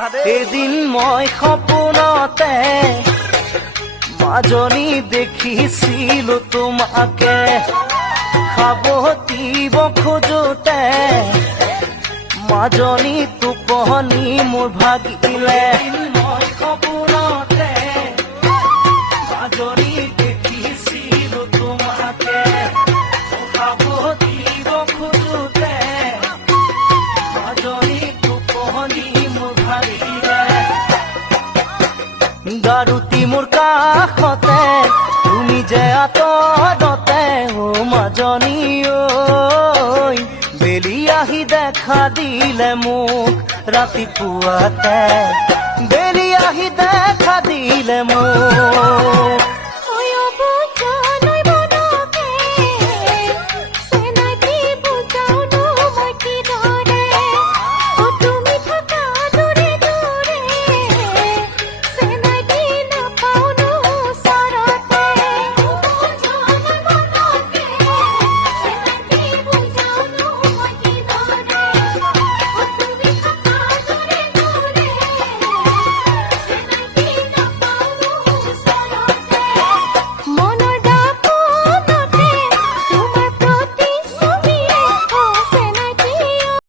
এদিন মই সপোনতে মাজনী দেখিছিলো তোমাকে, সাৱটিব খোজোতে মাজনী টোপনি মোৰ ভাগিলে। মই সপোনতে মাজনী দেখিছিলো তোমাকে, সাৱটিব খোজোতে মাজনী টোপনি মোৰ ভাগিলে। গাৰুটি মোৰ কাষতে তুমি যে আঁতৰতে, ও মাজনী ঐ বেলি আহি দেখা দিলে মোক ৰাতিপুৱাতে, বেলি আহি দেখা দিলে মোক।